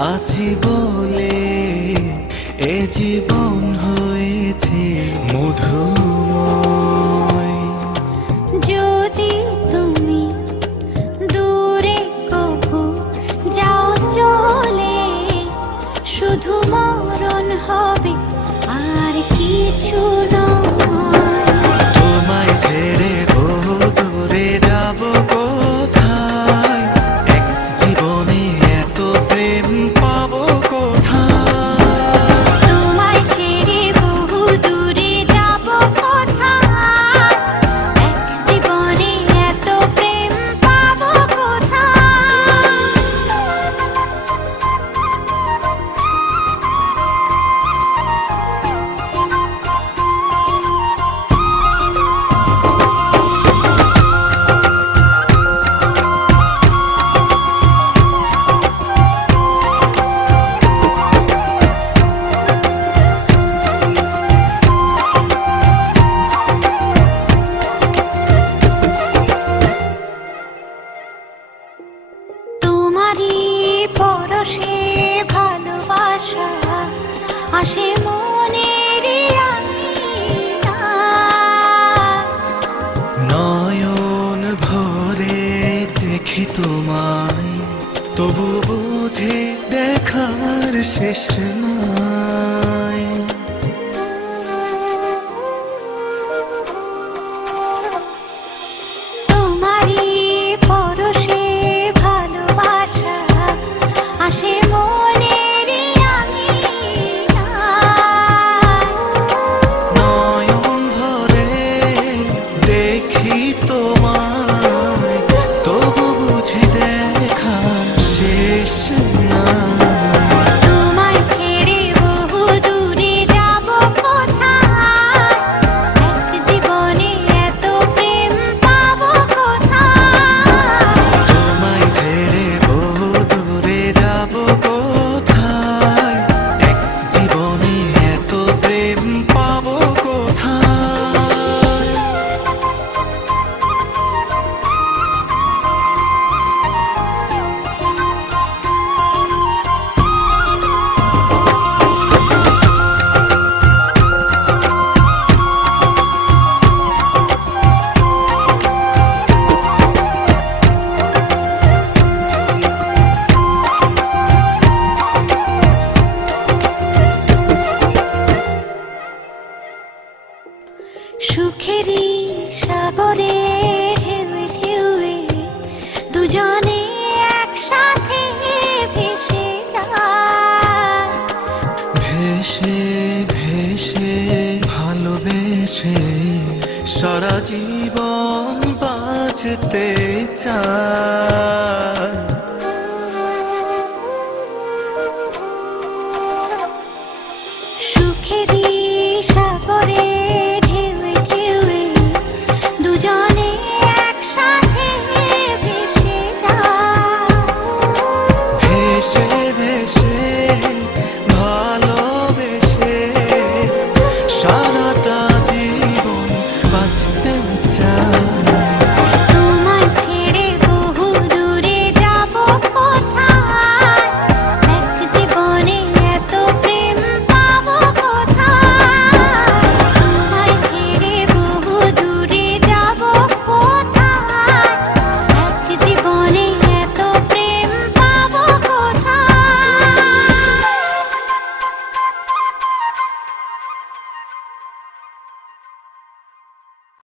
আছি বলে এ জীবন হয়েছে মধুময়। যদি তুমি দূরে কভু যাও চলে, শুধু মরণ হবে আর কিছু নয়। তোমায় ছেড়ে বহু দূরে যাব কোথায়, এক জীবনে এত প্রেম পাবো কোথায়। তোমায় ছেড়ে বহু দূরে যাব কোথায়, এক জীবনে এত প্রেম পাবো কোথায়। তোমারই পরশে ভালোবাসা আসে মনের আঙিনায়। নয়ন ভরে দেখি তোমায়, তবু বুঝি দেখার শেষ নাই। তোমারই পরশে ভালোবাসা আসে মনের আঙিনায়। নয়ন ভরে দেখি তোমায়, তবু বুঝি দেখার শেষ নাই। তোমায় ছেড়ে বহু দূরে যাব কোথায়, এক জীবনে এত প্রেম পাবো কোথায়। তোমায় ছেড়ে বহু দূরে যাব কোথায়, এক জীবনে এত প্রেম পাবো কোথায়। সুখেরই সাগরে ঢেউে ঢেউে দুজনে একসাথে ভেসে যায়। ভেসে ভেসে ভালোবেসে সারা জীবন বাঁচতে চায়।